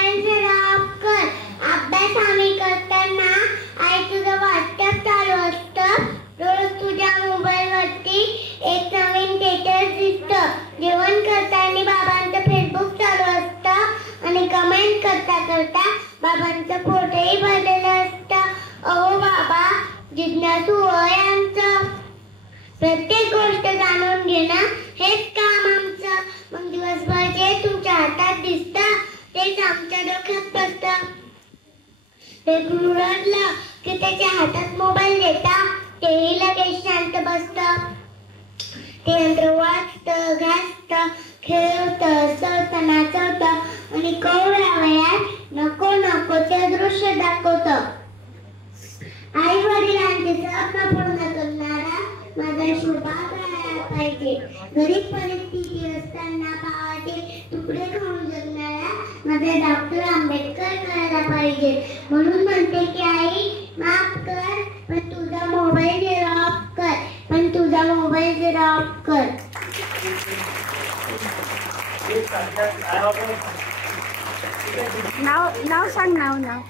Mobile जरा of कर. अभ्यास आम्ही करताना आई तुझं व्हॉट्सअप चालू असतं. रोज तुझ्या मोबाईल वरती एक नवीन स्टेटस दिसतं. जेवण करताना बाबांचं फेसबुक चालू असतं आणि कमेंट करता करता बाबांचं फोटोही भरलेलं असतं. अहो बाबा, जिज्ञासू वय आमचं. प्रत्येक गोष्ट जाणून घेणं हेच काम आमचं. मग दिवसभर जे तुमच्या हातात दिसतं तेच आमच्या डोक्यात बसतं. ते रडलं की त्याच्या हातात मोबाईल देता, तेही लगेच शांत बसतं. ते यंत्र वाचतं, घासतं, खेळतं, सळतं, नाचवतं आणि कोवळ्या वयात नको नकोचे दृश्य दाखवतं. आई वडिलांचे स्वप्न पूर्ण करणारा माझा शुभागळा पाहिजे. गरीब परिस्थिती असताना भावाचे तुकडे खाऊन जगणारा माझा डॉक्टर आंबेडकर करायला पाहिजे. म्हणून म्हणते की आई, माफ कर, पण तुझा मोबाईल जरा ऑफ कर. पण तुझा मोबाईल जरा ऑफ कर. नाव सांग. नाव